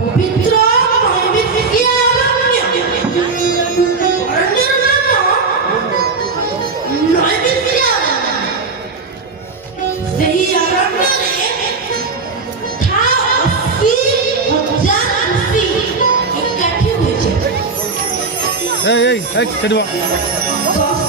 পবিত্র নৈমিত্তিকীয় অরণ্য। অরণ্যের নাম নৈমিত্তিকীয় অরণ্য। সেই অরণ্যরে থা 80,000 ঋষি একাঠি হয়েছে। এই এই এই ছেড়ে দাও। 10